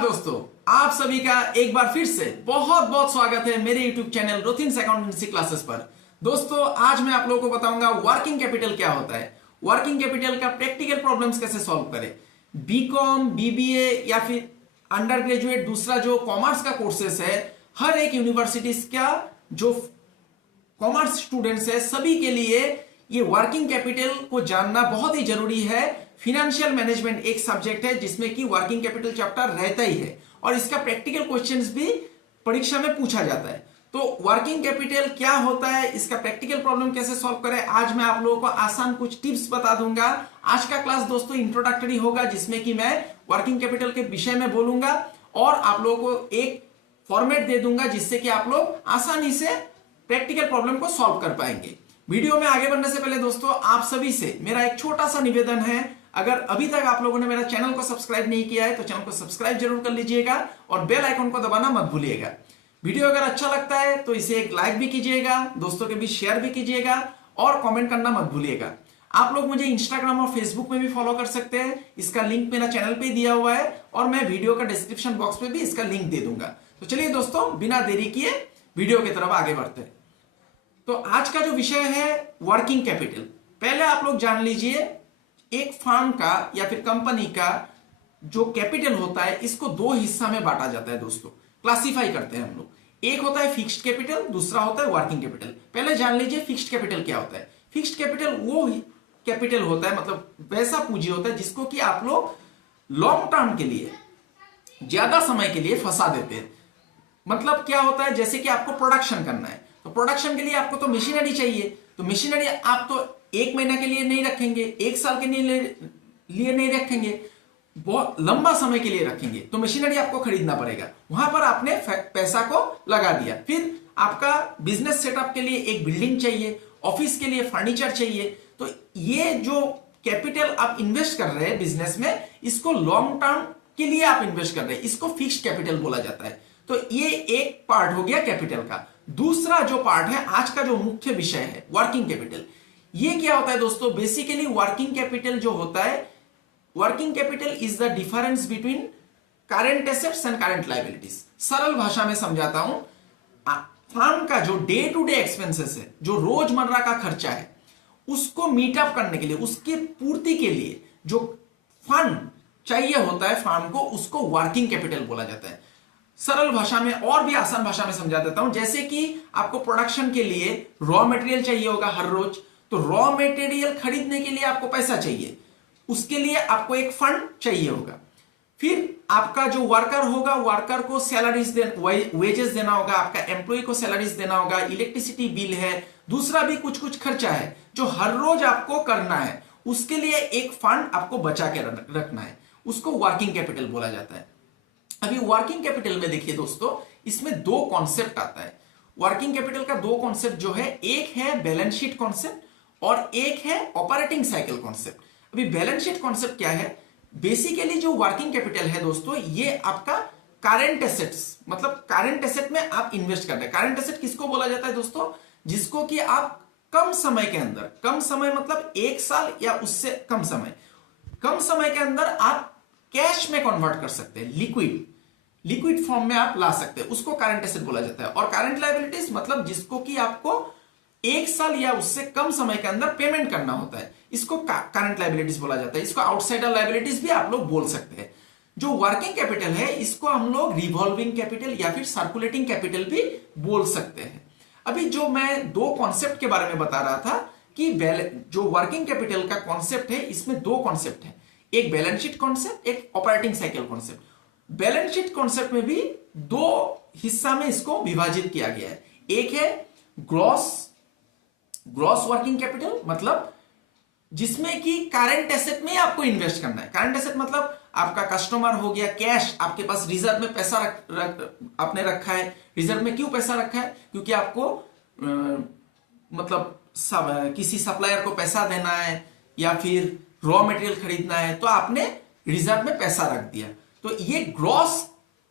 नमस्कार दोस्तों, आप सभी का एक बार फिर से बहुत बहुत स्वागत है मेरे YouTube चैनल रोथिन्स अकाउंटेंसी क्लासेस पर। दोस्तों, आज मैं आप लोगों को बताऊंगा वर्किंग कैपिटल क्या होता है, वर्किंग कैपिटल का प्रैक्टिकल प्रॉब्लम्स कैसे सॉल्व करें। बीकॉम, बीबीए या फिर अंडर ग्रेजुएट दूसरा जो कॉमर्स का कोर्सेस है, हर एक यूनिवर्सिटीज का जो कॉमर्स स्टूडेंट्स है सभी के लिए ये वर्किंग कैपिटल को जानना बहुत ही जरूरी है। फिनेंशियल मैनेजमेंट एक सब्जेक्ट है जिसमें कि वर्किंग कैपिटल चैप्टर रहता ही है और इसका प्रैक्टिकल क्वेश्चंस भी परीक्षा में पूछा जाता है। तो वर्किंग कैपिटल क्या होता है, इसका प्रैक्टिकल प्रॉब्लम कैसे सॉल्व करें, आज मैं आप लोगों को आसान कुछ टिप्स बता दूंगा। आज का क्लास दोस्तों इंट्रोडक्टरी होगा जिसमें कि मैं वर्किंग कैपिटल के विषय में बोलूंगा और आप लोगों को एक फॉर्मेट दे दूंगा जिससे कि आप लोग आसानी से प्रैक्टिकल प्रॉब्लम को सॉल्व कर पाएंगे। वीडियो में आगे बढ़ने से पहले दोस्तों आप सभी से मेरा एक छोटा सा निवेदन है, अगर अभी तक आप लोगों ने मेरा चैनल को सब्सक्राइब नहीं किया है तो चैनल को सब्सक्राइब जरूर कर लीजिएगा और बेल आइकन को दबाना मत भूलिएगा। वीडियो अगर अच्छा लगता है तो इसे एक लाइक भी कीजिएगा, दोस्तों के बीच शेयर भी कीजिएगा और कमेंट करना मत भूलिएगा। आप लोग मुझे इंस्टाग्राम और फेसबुक में भी फॉलो कर सकते हैं, इसका लिंक मेरा चैनल पे दिया हुआ है और मैं वीडियो का डिस्क्रिप्शन बॉक्स में भी इसका लिंक दे दूंगा। तो चलिए दोस्तों, बिना देरी किए वीडियो की तरफ आगे बढ़ते हैं। तो आज का जो विषय है वर्किंग कैपिटल, पहले आप लोग जान लीजिए एक फर्म का या फिर कंपनी का जो कैपिटल होता है इसको दो हिस्सा में बांटा जाता है दोस्तों, क्लासिफाई करते हैं हम लोग। एक होता है फिक्स्ड कैपिटल, दूसरा होता है वर्किंग कैपिटल। पहले जान लीजिए फिक्स्ड कैपिटल क्या होता है। फिक्स्ड कैपिटल वो कैपिटल होता है, मतलब वैसा पूंजी होता है जिसको कि आप लोग लॉन्ग टर्म के लिए, ज्यादा समय के लिए फंसा देते हैं। मतलब क्या होता है, जैसे कि आपको प्रोडक्शन करना है तो प्रोडक्शन के लिए आपको तो मशीनरी चाहिए, तो मशीनरी आप तो एक महीना के लिए नहीं रखेंगे, एक साल के लिए नहीं रखेंगे, बहुत लंबा समय के लिए रखेंगे, तो मशीनरी आपको खरीदना पड़ेगा। वहां पर आपने पैसा को लगा दिया। फिर आपका बिजनेस सेटअप के लिए एक बिल्डिंग चाहिए, ऑफिस के लिए फर्नीचर चाहिए। तो ये जो कैपिटल आप इन्वेस्ट कर रहे हैं बिजनेस में, इसको लॉन्ग टर्म के लिए आप इन्वेस्ट कर रहे हैं, इसको फिक्स्ड कैपिटल बोला जाता है। तो ये एक पार्ट हो गया कैपिटल का। दूसरा जो पार्ट है आज का जो मुख्य विषय है वर्किंग कैपिटल, ये क्या होता है दोस्तों। बेसिकली वर्किंग कैपिटल जो होता है, working capital is the difference between current assets and current liabilities. सरल भाषा में समझाता हूं, फर्म का जो डे टू डे एक्सपेंसेस है, जो रोजमर्रा का खर्चा है, उसको मीटअप करने के लिए, उसके पूर्ति के लिए जो फंड चाहिए होता है फर्म को, उसको वर्किंग कैपिटल बोला जाता है। सरल भाषा में और भी आसान भाषा में समझा देता हूं। जैसे कि आपको प्रोडक्शन के लिए रॉ मटेरियल चाहिए होगा हर रोज, तो रॉ मटेरियल खरीदने के लिए आपको पैसा चाहिए, उसके लिए आपको एक फंड चाहिए होगा। फिर आपका जो वर्कर होगा, वर्कर को सैलरीज वेजेस देना होगा, आपका एम्प्लॉय को सैलरीज देना होगा, इलेक्ट्रिसिटी बिल है, दूसरा भी कुछ कुछ खर्चा है जो हर रोज आपको करना है, उसके लिए एक फंड आपको बचा के रखना है, उसको वर्किंग कैपिटल बोला जाता है। अभी वर्किंग कैपिटल में देखिए दोस्तों, इसमें दो कॉन्सेप्ट आता है। वर्किंग कैपिटल का दो कॉन्सेप्ट जो है, एक है बैलेंस शीट कॉन्सेप्ट और एक है ऑपरेटिंग साइकिल कॉन्सेप्ट। अभी बैलेंस शीट कॉन्सेप्ट क्या है, बेसिकली जो वर्किंग कैपिटल है दोस्तों, ये आपका करंट एसेट्स, मतलब करंट एसेट में आप इन्वेस्ट कर रहे हैं। करंट एसेट किसको बोला जाता है दोस्तों, जिसको कि आप कम समय के अंदर, कम समय मतलब एक साल या उससे कम समय के अंदर आप कैश में कन्वर्ट कर सकते हैं, लिक्विड फॉर्म में आप ला सकते हैं, उसको करंट एसेट बोला जाता है। और करंट लायबिलिटीज मतलब जिसको कि आपको एक साल या उससे कम समय के अंदर पेमेंट करना होता है, इसको करंट लायबिलिटीज बोला जाता है। इसको आउटसाइडर लायबिलिटीज भी आप लोग बोल सकते हैं। जो वर्किंग कैपिटल है इसको हम लोग रिवॉल्विंग कैपिटल या फिर सर्कुलेटिंग कैपिटल भी बोल सकते हैं। अभी जो मैं दो कॉन्सेप्ट के बारे में बता रहा था कि जो वर्किंग कैपिटल का कॉन्सेप्ट है, इसमें दो कॉन्सेप्ट है, एक बैलेंस शीट कॉन्सेप्ट, एक operating cycle concept. Balance sheet concept में भी दो हिस्सा में इसको विभाजित किया गया है। एक है ग्रॉस वर्किंग कैपिटल, मतलब जिसमें कि करंट एसेट में आपको इन्वेस्ट करना है। करंट एसेट मतलब आपका कस्टमर हो गया, कैश आपके पास रिजर्व में पैसा आपने रखा है। रिजर्व में क्यों पैसा रखा है, क्योंकि आपको मतलब किसी सप्लायर को पैसा देना है या फिर रॉ मटेरियल खरीदना है, तो आपने रिजर्व में पैसा रख दिया। तो ये ग्रॉस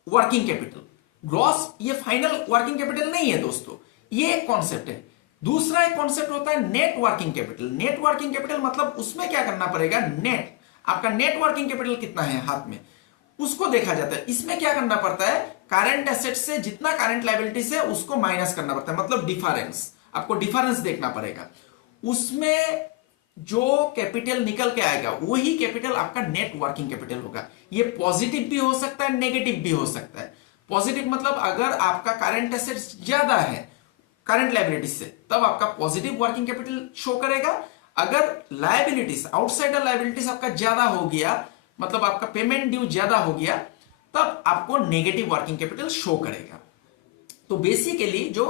वर्किंग कैपिटल, ग्रॉस ये फाइनल वर्किंग कैपिटल नहीं है दोस्तों, ये एक कॉन्सेप्ट है। दूसरा एक कॉन्सेप्ट होता है net working capital. Net working capital मतलब उसमें क्या करना पड़ेगा, नेट आपका नेट वर्किंग कैपिटल कितना है हाथ में, उसको देखा जाता है। इसमें क्या करना पड़ता है, करंट एसेट से जितना करंट लायबिलिटीज है उसको माइनस करना पड़ता है, मतलब डिफरेंस, आपको डिफरेंस देखना पड़ेगा। उसमें जो कैपिटल निकल के आएगा वही कैपिटल आपका नेट वर्किंग कैपिटल होगा। ये पॉजिटिव भी हो सकता है, नेगेटिव भी हो सकता है। पॉजिटिव मतलब अगर आपका करंट एसेट्स ज्यादा है करंट लायबिलिटीज से, तब आपका पॉजिटिव वर्किंग कैपिटल शो करेगा। अगर लायबिलिटीज, आउटसाइडर लायबिलिटीज आपका ज्यादा हो गया, मतलब आपका पेमेंट ड्यू ज्यादा हो गया, तब आपको नेगेटिव वर्किंग कैपिटल शो करेगा। तो बेसिकली जो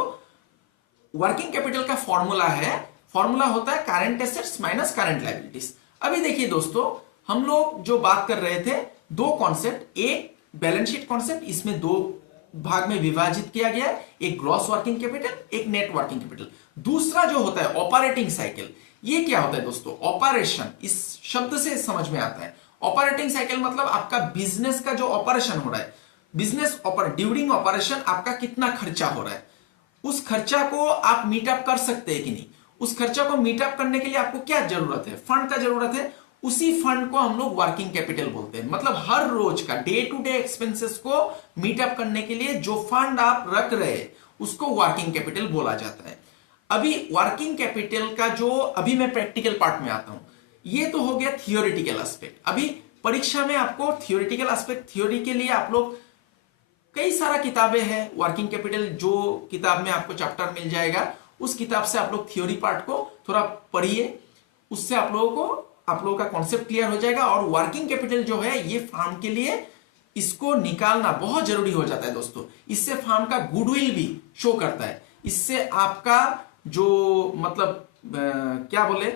वर्किंग कैपिटल का फॉर्मूला है, फॉर्मूला होता है current assets minus current liabilities. अभी देखिए दोस्तों, हम लोग जो बात कर रहे थे, दो कॉन्सेप्ट, एक बैलेंस शीट कॉन्सेप्ट, इसमें दो भाग में विभाजित किया गया है, एक ग्रॉस वर्किंग कैपिटल, एक नेट वर्किंग कैपिटल। दूसरा जो होता है ऑपरेटिंग साइकिल, ये क्या होता है दोस्तों, ऑपरेशन, इस शब्द से समझ में आता है। ऑपरेटिंग साइकिल मतलब आपका बिजनेस का जो ऑपरेशन हो रहा है, बिजनेस ड्यूरिंग ऑपरेशन आपका कितना खर्चा हो रहा है, उस खर्चा को आप मीटअप कर सकते हैं कि नहीं, उस खर्चा को मीटअप करने के लिए आपको क्या जरूरत है, फंड का जरूरत है। उसी फंड को हम लोग वर्किंग कैपिटल बोलते हैं। मतलब हर रोज का डे टू डे एक्सपेंसेस को मीटअप करने के लिए जो फंड आप रख रहे हैं उसको वर्किंग कैपिटल बोला जाता है। अभी वर्किंग कैपिटल का जो, अभी मैं प्रैक्टिकल पार्ट में आता हूं, ये तो हो गया थियोरिटिकल एस्पेक्ट। अभी परीक्षा में आपको थियोरिटिकल एस्पेक्ट, थ्योरी के लिए आप लोग कई सारा किताबें हैं, वर्किंग कैपिटल जो किताब में आपको चैप्टर मिल जाएगा, उस किताब से आप लोग थ्योरी पार्ट को थोड़ा पढ़िए, उससे आप लोगों का कॉन्सेप्ट क्लियर हो जाएगा। और वर्किंग कैपिटल जो है ये फार्म के लिए, इसको निकालना बहुत जरूरी हो जाता है दोस्तों। इससे फार्म का गुडविल भी शो करता है। इससे आपका जो मतलब क्या बोले,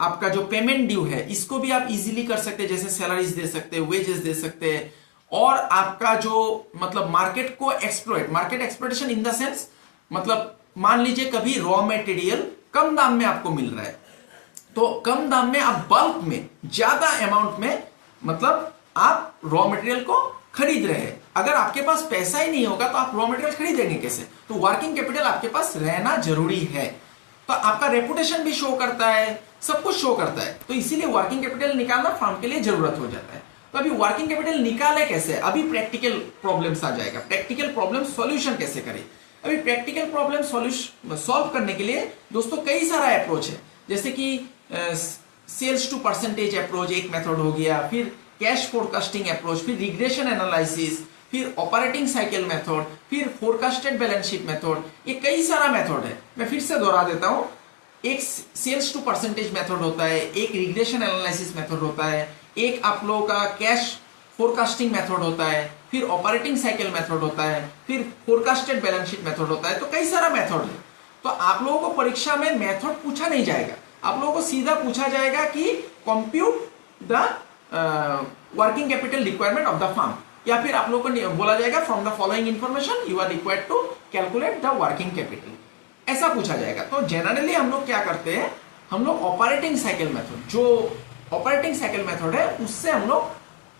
आपका जो पेमेंट ड्यू है इसको भी आप इजीली कर सकते हैं, जैसे सैलरीज दे सकते हैं, वेजेस दे सकते हैं। और आपका जो मतलब मार्केट को exploit, market exploitation in the sense, मतलब मान लीजिए कभी रॉ मटेरियल कम दाम में आपको मिल रहा है, तो कम दाम में आप बल्क में, ज्यादा अमाउंट में, मतलब आप रॉ मटेरियल को खरीद रहे हैं। अगर आपके पास पैसा ही नहीं होगा तो आप रॉ मटेरियल खरीदेंगे कैसे? तो वर्किंग कैपिटल आपके पास रहना जरूरी है। तो आपका रेपुटेशन भी शो करता है, सब कुछ शो करता है। तो इसीलिए वर्किंग कैपिटल निकालना फर्म के लिए जरूरत हो जाता है। तो अभी वर्किंग कैपिटल निकाले कैसे, अभी प्रैक्टिकल प्रॉब्लम्स आ जाएगा। प्रैक्टिकल प्रॉब्लम सॉल्यूशन कैसे करें? अभी प्रैक्टिकल प्रॉब्लम सॉल्व करने के लिए दोस्तों कई सारा अप्रोच है, जैसे कि सेल्स टू परसेंटेज अप्रोच एक मेथड हो गया, फिर कैश फोरकास्टिंग अप्रोच, फिर रिग्रेशन एनालिसिस, फिर ऑपरेटिंग साइकिल मेथड, फिर फोरकास्टेड बैलेंस शीट मेथड। ये कई सारा मेथड है। मैं फिर से दोहरा देता हूं, एक सेल्स टू परसेंटेज मेथड होता है, एक रिग्रेशन एनालिसिस मेथड होता है, एक आप लोगों का कैश फोरकास्टिंग मेथड होता है, फिर ऑपरेटिंग साइकिल मेथड होता है, फिर फोरकास्टेड बैलेंस शीट मेथड होता है। तो कई सारा मेथड है। तो आप लोगों को परीक्षा में मेथड पूछा नहीं जाएगा, आप लोगों को सीधा पूछा जाएगा कि compute the working capital requirement of the firm, या फिर आप लोगों को बोला जाएगा from the following information you are required to calculate the working capital, ऐसा पूछा जाएगा। तो जनरली हम लोग क्या करते हैं, हम लोग ऑपरेटिंग साइकिल मेथड, जो ऑपरेटिंग साइकिल मेथड है उससे हम लोग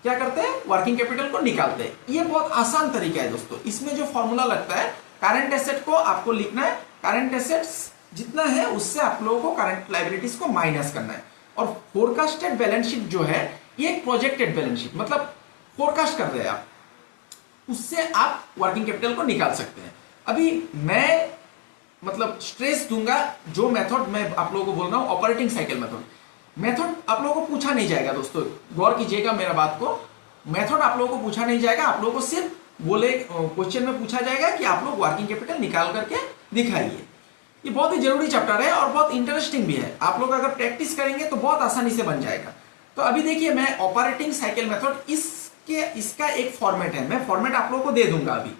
क्या करते हैं, वर्किंग कैपिटल को निकालते हैं। ये बहुत आसान तरीका है दोस्तों। इसमें जो फॉर्मूला लगता है, करंट एसेट को आपको लिखना है, करंट एसेट्स जितना है उससे आप लोगों को करंट लायबिलिटीज को माइनस करना है। और फोरकास्टेड बैलेंस शीट जो है ये एक प्रोजेक्टेड बैलेंस शीट, मतलब फोरकास्ट कर रहे हैं आप, उससे आप वर्किंग कैपिटल को निकाल सकते हैं। अभी मैं मतलब स्ट्रेस दूंगा, जो मेथड मैं आप लोगों को बोल रहा हूं ऑपरेटिंग साइकिल मेथड आप लोगों को पूछा नहीं जाएगा दोस्तों, गौर कीजिएगा मेरा बात को। मेथड आप लोगों को पूछा नहीं जाएगा, आप लोगों को सिर्फ बोले क्वेश्चन में पूछा जाएगा कि आप लोग वर्किंग कैपिटल निकाल करके दिखाइए। ये बहुत ही जरूरी चैप्टर है और बहुत इंटरेस्टिंग भी है। आप लोग अगर प्रैक्टिस करेंगे तो बहुत आसानी से बन जाएगा। तो अभी देखिए, मैं ऑपरेटिंग साइकिल मेथड इसका एक फॉर्मेट है, मैं फॉर्मेट आप लोगों को दे दूंगा। अभी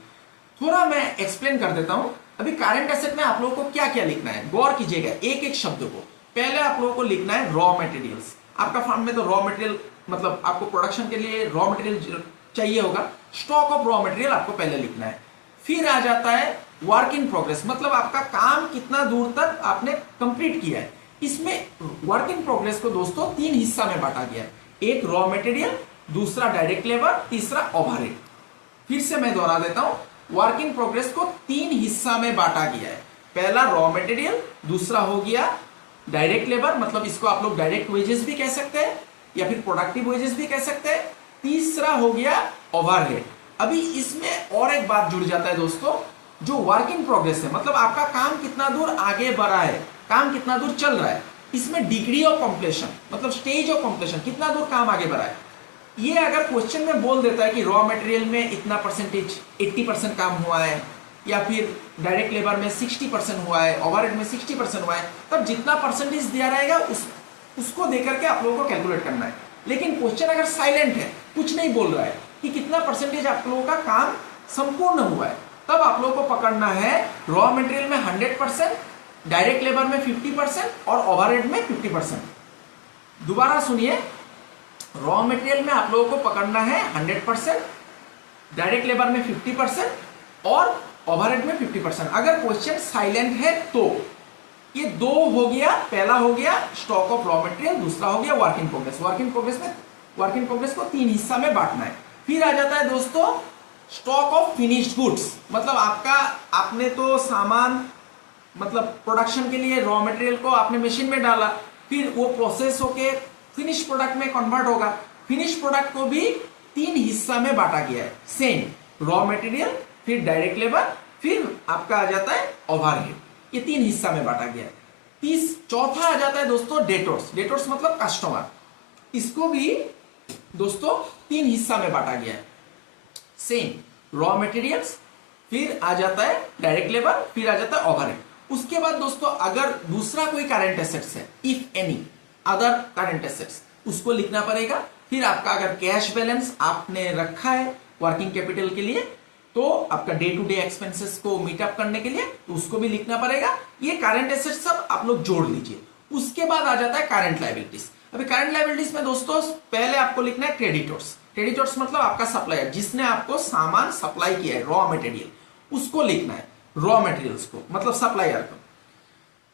थोड़ा मैं एक्सप्लेन कर देता हूं। अभी करंट एसेट में आप लोगों को क्या क्या लिखना है, गौर कीजिएगा एक एक शब्द को। पहले आप लोगों को लिखना है रॉ मटेरियल्स। आपका फर्म में तो रॉ मटेरियल, मतलब आपको प्रोडक्शन के लिए रॉ मटेरियल चाहिए होगा, स्टॉक ऑफ रॉ मटेरियल आपको पहले लिखना है। फिर आ जाता है वर्क इन प्रोग्रेस, मतलब आपका काम कितना दूर तक आपने कंप्लीट किया है। इसमें वर्क इन प्रोग्रेस को दोस्तों तीन हिस्सा में बांटा गया है, एक रॉ मटेरियल, दूसरा डायरेक्ट लेबर, तीसरा ओवरहेड। फिर से मैं दोहरा देता हूं, वर्क इन प्रोग्रेस को तीन हिस्सा में बांटा गया है। पहला रॉ मटेरियल, दूसरा हो गया डायरेक्ट लेबर, मतलब इसको आप लोग डायरेक्ट वेजेस भी कह सकते हैं या फिर प्रोडक्टिव वेजेस भी कह सकते हैं। तीसरा हो गया ओवरहेड। अभी इसमें और एक बात जुड़ जाता है दोस्तों, जो वर्क इन प्रोग्रेस है, मतलब आपका काम कितना दूर आगे बढ़ा है, काम कितना दूर चल रहा है, इसमें डिग्री ऑफ कंप्लीशन मतलब स्टेज ऑफ कंप्लीशन, कितना दूर काम आगे बढ़ा है। ये अगर क्वेश्चन में बोल देता है कि रॉ मटेरियल में इतना परसेंटेज 80% काम हुआ है, या फिर डायरेक्ट लेबर में 60% हुआ है, ओवरहेड में 60% हुआ है, तब जितना परसेंटेज दिया रहेगा उसको देकर के आप लोगों को कैलकुलेट करना है। लेकिन क्वेश्चन अगर साइलेंट है, कुछ नहीं बोल रहा है कि कितना परसेंटेज आप लोगों का काम संपूर्ण हुआ है, तब आप लोगों को पकड़ना है रॉ मटेरियल में 100%, डायरेक्ट लेबर में 50% और ओवरहेड में 50%। दोबारा सुनिए, रॉ मटेरियल में आप लोगों को पकड़ना है 100%, डायरेक्ट लेबर में 50% और ओवरहेड में 50%। अगर क्वेश्चन साइलेंट है तो ये दो हो गया, पहला हो गया स्टॉक ऑफ रॉ मटेरियल, दूसरा हो गया work in progress. Work in progress को 3 हिस्सा में बांटना है। फिर आ जाता है दोस्तों स्टॉक ऑफ फिनिश्ड गुड्स, मतलब आपने तो सामान मतलब प्रोडक्शन के लिए रॉ मटेरियल को आपने मशीन में डाला, फिर वो प्रोसेस होके फिनिश प्रोडक्ट में कन्वर्ट होगा। फिनिश प्रोडक्ट को भी 3 हिस्सा में बांटा गया है, सेम रॉ मटेरियल, फिर डायरेक्ट लेबर, फिर आपका आ जाता है ओवरहेड। ये 3 हिस्सा में बांटा गया है। चौथा आ जाता है दोस्तों डेटर्स मतलब कस्टमर, इसको भी दोस्तों 3 हिस्सा में बांटा गया है, सेम रॉ मटेरियल्स, फिर आ जाता है डायरेक्ट लेबर, फिर आ जाता है ओवरहेड। उसके बाद दोस्तों अगर दूसरा कोई करंट एसेट्स है, if any other current assets, उसको लिखना पड़ेगा। फिर आपका अगर कैश बैलेंस आपने रखा है वर्किंग कैपिटल के लिए, तो आपका डे टू डे एक्सपेंसेस को मीटअप करने के लिए, तो उसको भी लिखना पड़ेगा। ये करंट एसेट्स सब आप लोग जोड़ लीजिए। उसके बाद आ जाता है करंट लायबिलिटीज। अभी करंट लायबिलिटीज में दोस्तों पहले आपको लिखना है क्रेडिटर्स मतलब आपका सप्लायर, जिसने आपको सामान सप्लाई किया है रॉ मटेरियल, उसको लिखना है, रॉ मटेरियल्स को मतलब सप्लायर को।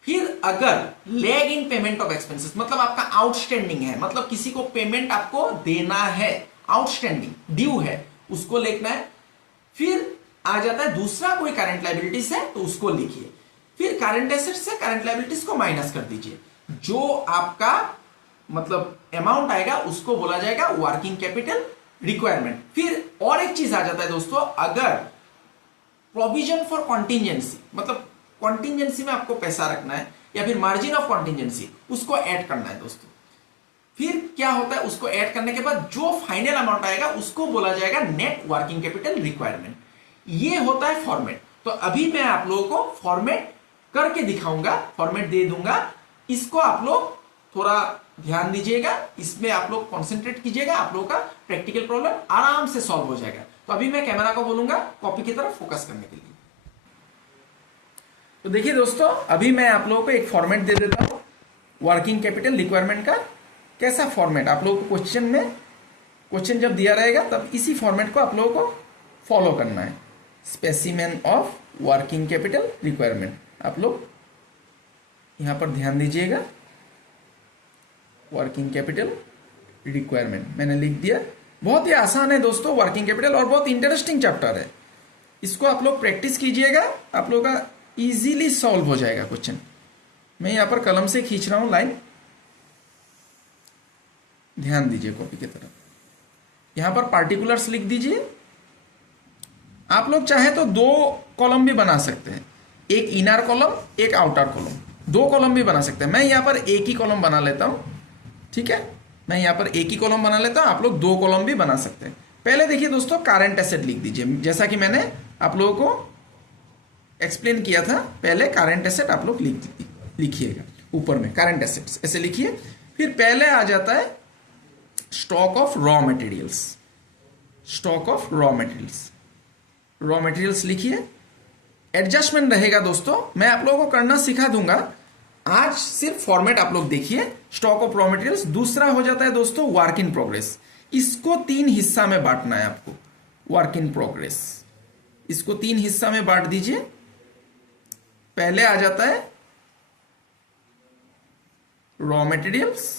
फिर अगर leg in payment of expenses मतलब आपका आउटस्टैंडिंग है, मतलब किसी को पेमेंट आपको देना है, आउटस्टैंडिंग ड्यू है, उसको लिखना है। फिर आ जाता है दूसरा कोई करंट लायबिलिटीज है तो उसको लिखिए। फिर करंट एसेट्स से करंट लायबिलिटीज को माइनस कर दीजिए। जो आपका मतलब अमाउंट आएगा उसको बोला जाएगा वर्किंग कैपिटल रिक्वायरमेंट। फिर और एक चीज आ जाता है दोस्तों, अगर प्रोविजन फॉर कॉन्टिजेंसी मतलब कॉन्टिजेंसी में आपको पैसा रखना है, या फिर मार्जिन ऑफ कॉन्टिजेंसी, उसको ऐड करना है दोस्तों। फिर क्या होता है, उसको ऐड करने के बाद जो फाइनल अमाउंट आएगा उसको बोला जाएगा नेट वर्किंग कैपिटल रिक्वायरमेंट। ये होता है फॉर्मेट। तो अभी मैं आप लोगों को फॉर्मेट करके दिखाऊंगा, फॉर्मेट दे दूंगा, इसको आप लोग थोड़ा ध्यान दीजिएगा, इसमें आप लोग कॉन्सेंट्रेट कीजिएगा, आप लोगों का प्रैक्टिकल प्रॉब्लम आराम से सॉल्व हो जाएगा। तो अभी मैं कैमरा को बोलूंगा कॉपी की तरफ फोकस करने के लिए। तो देखिए दोस्तों, अभी मैं आप लोगों को एक फॉर्मेट दे देता हूं वर्किंग कैपिटल रिक्वायरमेंट का। कैसा फॉर्मेट आप लोगों को क्वेश्चन जब दिया रहेगा तब इसी फॉर्मेट को आप लोगों को फॉलो करना है। Specimen of working capital requirement, आप लोग यहां पर ध्यान दीजिएगा। वर्किंग कैपिटल रिक्वायरमेंट मैंने लिख दिया। बहुत ही आसान है दोस्तों वर्किंग कैपिटल, और बहुत इंटरेस्टिंग चैप्टर है। इसको आप लोग प्रैक्टिस कीजिएगा, आप लोगों का इजीली सॉल्व हो जाएगा क्वेश्चन। मैं यहां पर कलम से खींच रहा हूं लाइन, ध्यान दीजिए कॉपी की तरफ। यहां पर पार्टिकुलर्स लिख दीजिए। आप लोग चाहे तो 2 कॉलम भी बना सकते हैं, एक इनर कॉलम एक आउटर कॉलम, 2 कॉलम भी बना सकते हैं। मैं यहां पर एक ही कॉलम बना लेता हूं, ठीक है, मैं यहां पर एक ही कॉलम बना लेता हूं। आप लोग 2 कॉलम भी बना सकते हैं। पहले देखिए दोस्तों, करंट एसेट लिख दीजिए, जैसा कि मैंने आप लोगों को एक्सप्लेन किया था। पहले करंट एसेट आप लोग लिखिएगा, ऊपर में करंट एसेट्स ऐसे लिखिए। फिर पहले आ जाता है stock of raw materials, stock of raw materials लिखिए। एडजस्टमेंट रहेगा दोस्तों, मैं आप लोगों को करना सिखा दूंगा। आज सिर्फ फॉर्मेट आप लोग देखिए, स्टॉक ऑफ रॉ मटेरियल्स। दूसरा हो जाता है दोस्तों वर्क इन प्रोग्रेस। इसको 3 हिस्सा में बांटना है आपको, वर्क इन प्रोग्रेस, इसको 3 हिस्सा में बांट दीजिए। पहले आ जाता है रॉ मटेरियल्स,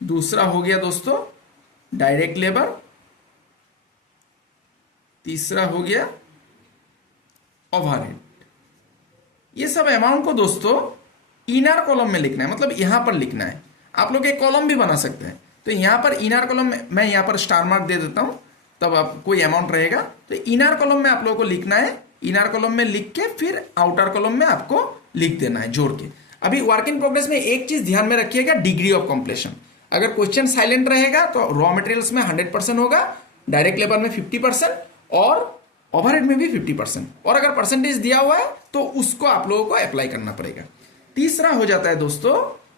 दूसरा हो गया दोस्तों डायरेक्ट लेबर, तीसरा हो गया ओवरहेड। ये सब अमाउंट को दोस्तों इनर कॉलम में लिखना है, मतलब यहां पर लिखना है। आप लोग एक कॉलम भी बना सकते हैं, तो यहां पर इनर कॉलम में मैं यहां पर स्टार मार्क दे देता हूं, तब आप कोई अमाउंट रहेगा। तो इनर कॉलम में आप लोगों को लिखना है, इनर कॉलम में लिख के फिर आउटर कॉलम में आपको लिख देना है जोड़ के। अभी वर्क इन प्रोग्रेस में एक चीज ध्यान में रखिएगा, डिग्री ऑफ कंप्लीशन। अगर क्वेश्चन साइलेंट रहेगा तो रॉ मटेरियल्स में 100% होगा, डायरेक्ट लेबर में 50% और ओवरहेड में भी 50%। और अगर परसेंटेज दिया हुआ है तो उसको आप लोगों को अप्लाई करना पड़ेगा। तीसरा हो जाता है दोस्तों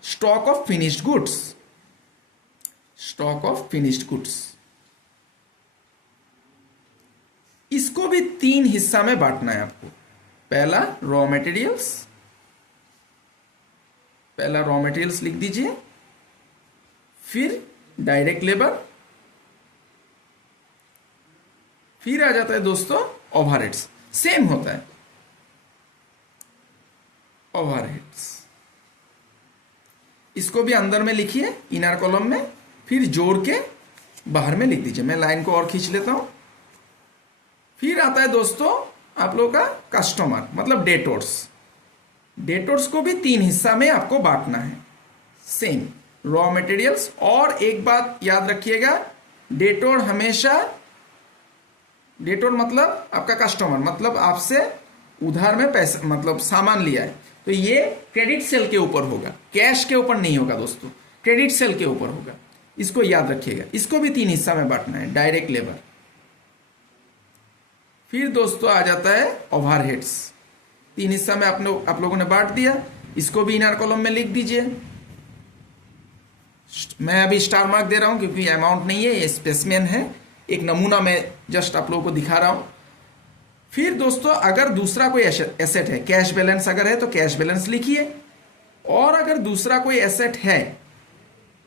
stock of finished goods. Stock of finished goods, इसको भी 3 हिस्सा में बांटना है आपको। पहला रॉ मटेरियल्स, पहला रॉ मटेरियल्स लिख दीजिए, फिर डायरेक्ट लेबर, फिर आ जाता है दोस्तों ओवरहेड्स। सेम होता है ओवरहेड्स, इसको भी अंदर में लिखिए इनर कॉलम में, फिर जोड़ के बाहर में लिख दीजिए। मैं लाइन को और खींच लेता हूं। फिर आता है दोस्तों आप लोगों का कस्टमर मतलब डेटोर्स। डेटोर्स को भी 3 हिस्सा में आपको बांटना है, सेम रॉ मटेरियल्स। और एक बात याद रखिएगा, डेटोर हमेशा, डेटोर मतलब आपका कस्टमर, मतलब आपसे उधार में पैसा मतलब सामान लिया है, तो ये क्रेडिट सेल के ऊपर होगा, कैश के ऊपर नहीं होगा दोस्तों, क्रेडिट सेल के ऊपर होगा। इसको याद रखिएगा। इसको भी 3 हिस्सा में बांटना है, डायरेक्ट लेबर। फिर दोस्तों आ जाता है ओवरहेड्स। 3 हिस्सा में आप लोगों ने बांट दिया। इसको भी इनर कॉलम में लिख दीजिए। मैं अभी स्टार मार्क दे रहा हूं क्योंकि अमाउंट नहीं है, ये स्पेसिमेन है, एक नमूना मैं जस्ट आप लोगों को दिखा रहा हूं। फिर दोस्तों अगर दूसरा कोई एसेट है, कैश बैलेंस अगर है तो कैश बैलेंस लिखिए। और अगर दूसरा कोई एसेट है,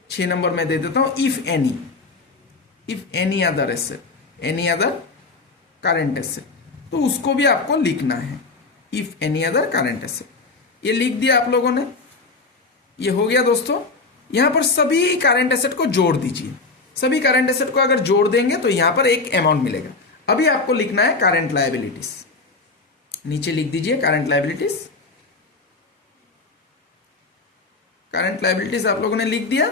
6 नंबर में दे देता हूं, if any other asset, any other current asset, तो उसको भी आपको लिखना है, if any other current asset. ये लिख दिया आप लोगों ने, ये हो गया दोस्तों। यहां पर सभी करंट एसेट को जोड़ दीजिए। सभी करंट एसेट को अगर जोड़ देंगे तो यहां पर एक अमाउंट मिलेगा। अभी आपको लिखना है करंट लायबिलिटीज, नीचे लिख दीजिए करंट लायबिलिटीज। करंट लायबिलिटीज आप लोगों ने लिख दिया।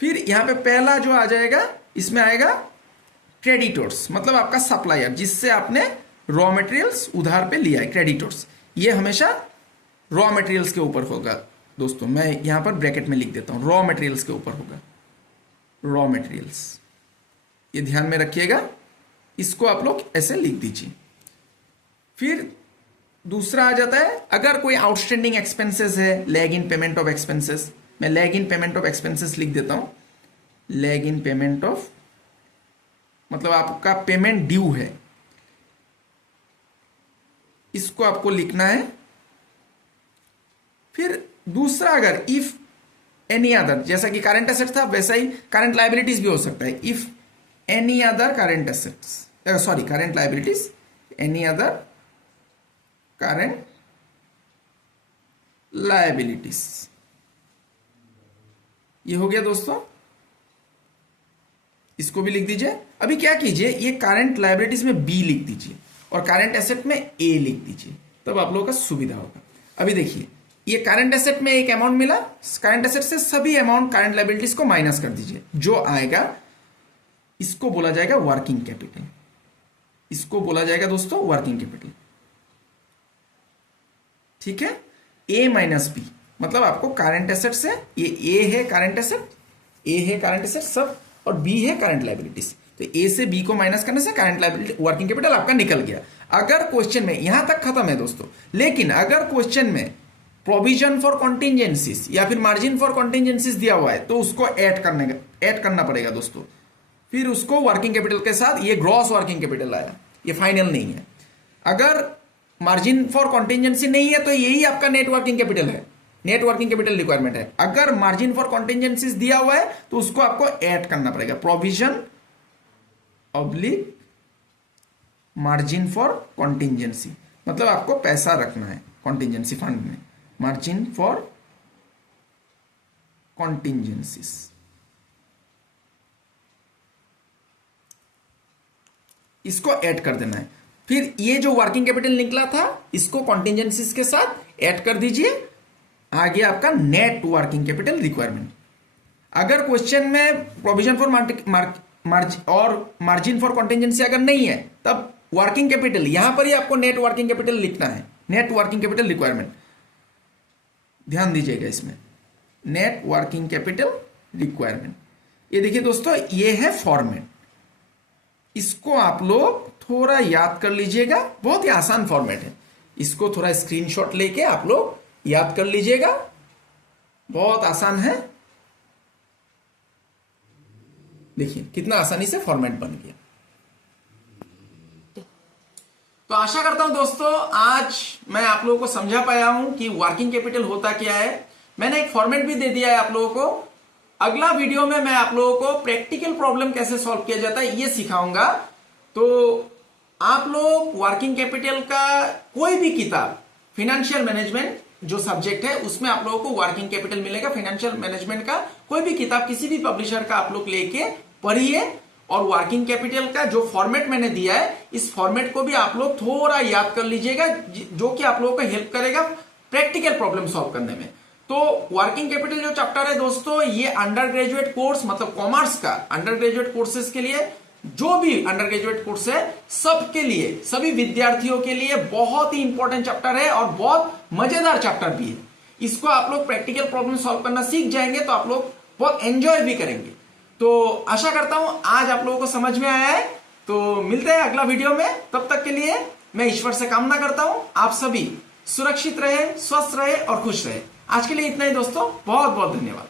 फिर यहां पे पहला जो आ जाएगा, इसमें आएगा क्रेडिटर्स, मतलब आपका सप्लायर जिससे आपने रॉ मटेरियल्स उधार पे लिया है, क्रेडिटर्स। ये हमेशा रॉ मटेरियल्स के ऊपर होगा दोस्तों। मैं यहां पर ब्रैकेट में लिख देता हूं, रॉ मटेरियल्स के ऊपर होगा, रॉ मटेरियल्स। ये ध्यान में रखिएगा, इसको आप लोग ऐसे लिख दीजिए। फिर दूसरा आ जाता है, अगर कोई आउटस्टैंडिंग एक्सपेंसेस है, lag in payment of expenses. मैं lag in payment of expenses लिख देता हूं। लैग इन पेमेंट ऑफ मतलब आपका पेमेंट ड्यू है, इसको आपको लिखना है। फिर दूसरा अगर इफ एनी अदर, जैसा कि करंट एसेट था वैसा ही करंट लायबिलिटीज भी हो सकता है। If any other current assets, sorry current liabilities, any other current liabilities, ये हो गया दोस्तों। इसको भी लिख दीजिए। अभी क्या कीजिए, ये करंट लायबिलिटीज में बी लिख दीजिए और करंट एसेट में ए लिख दीजिए, तब आप लोगों का सुविधा होगा। अभी देखिए, ये करंट एसेट में एक अमाउंट मिला, करंट एसेट से सभी अमाउंट करंट लायबिलिटीज को माइनस कर दीजिए। जो आएगा इसको बोला जाएगा वर्किंग कैपिटल, इसको बोला जाएगा दोस्तों वर्किंग कैपिटल। ठीक है, ए माइनस बी मतलब आपको करंट एसेट से, ये ए है करंट एसेट, ए है करंट एसेट सब, और बी है करंट लायबिलिटीज। तो ए से बी को माइनस करने से करंट लायबिलिटी वर्किंग कैपिटल आपका निकल गया। अगर क्वेश्चन में, यहां तक खत्म है दोस्तों, लेकिन अगर क्वेश्चन में प्रोविजन फॉर कॉन्टिजेंसीज या फिर मार्जिन फॉर कॉन्टिजेंसीज दिया हुआ है तो उसको ऐड करना पड़ेगा दोस्तों। फिर उसको वर्किंग कैपिटल के साथ, ये ग्रॉस वर्किंग कैपिटल आया, ये फाइनल नहीं है। अगर मार्जिन फॉर कॉन्टिजेंसी नहीं है तो यही आपका नेट वर्किंग कैपिटल है, नेट वर्किंग कैपिटल रिक्वायरमेंट है। अगर मार्जिन फॉर कॉन्टिजेंसीज दिया हुआ है तो उसको आपको ऐड करना पड़ेगा, provision oblique margin for contingency, मतलब आपको पैसा रखना है कॉन्टिजेंसी फंड में, मार्जिन फॉर कॉन्टिजेंसीज। इसको ऐड कर देना है। फिर ये जो वर्किंग कैपिटल निकला था इसको कॉन्टिजेंसीज के साथ ऐड कर दीजिए। आ गया आपका नेट वर्किंग कैपिटल रिक्वायरमेंट। अगर क्वेश्चन में प्रोविजन फॉर और मार्जिन फॉर कॉन्टिजेंसी अगर नहीं है, तब वर्किंग कैपिटल, यहां पर ही आपको नेट वर्किंग कैपिटल लिखना है, नेट वर्किंग कैपिटल रिक्वायरमेंट, ध्यान दीजिएगा इसमें, नेट वर्किंग कैपिटल रिक्वायरमेंट। ये देखिए दोस्तों, ये है फॉर्मेट, इसको आप लोग थोड़ा याद कर लीजिएगा, बहुत ही आसान फॉर्मेट है, इसको थोड़ा स्क्रीनशॉट लेके आप लोग याद कर लीजिएगा, बहुत आसान है। देखिए कितना आसानी से फॉर्मेट बन गया। तो आशा करता हूं दोस्तों आज मैं आप लोगों को समझा पाया हूं कि वर्किंग कैपिटल होता क्या है। मैंने एक फॉर्मेट भी दे दिया है आप लोगों को। अगला वीडियो में मैं आप लोगों को प्रैक्टिकल प्रॉब्लम कैसे सॉल्व किया जाता है ये सिखाऊंगा। तो आप लोग वर्किंग कैपिटल का कोई भी किताब, फाइनेंशियल मैनेजमेंट जो सब्जेक्ट है उसमें आप लोगों को वर्किंग कैपिटल मिलेगा। फाइनेंशियल मैनेजमेंट का कोई भी किताब किसी भी पब्लिशर का आप लोग लेके पढ़िए, और वर्किंग कैपिटल का जो फॉर्मेट मैंने दिया है, इस फॉर्मेट को भी आप लोग थोड़ा याद कर लीजिएगा, जो कि आप लोगों को हेल्प करेगा प्रैक्टिकल प्रॉब्लम सॉल्व करने में। तो वर्किंग कैपिटल जो चैप्टर है दोस्तों, ये अंडर ग्रेजुएट कोर्स, मतलब कॉमर्स का अंडर ग्रेजुएट कोर्सेज के लिए, जो भी अंडर ग्रेजुएट कोर्स है सबके लिए, सभी विद्यार्थियों के लिए बहुत ही इंपॉर्टेंट चैप्टर है और बहुत मजेदार चैप्टर भी है। इसको आप लोग प्रैक्टिकल प्रॉब्लम सॉल्व करना सीख जाएंगे तो आप लोग बहुत एंजॉय भी करेंगे। तो आशा करता हूं आज आप लोगों को समझ में आया है। तो मिलते हैं अगला वीडियो में, तब तक के लिए मैं ईश्वर से कामना करता हूं आप सभी सुरक्षित रहे, स्वस्थ रहे और खुश रहे। आज के लिए इतना ही दोस्तों, बहुत बहुत धन्यवाद।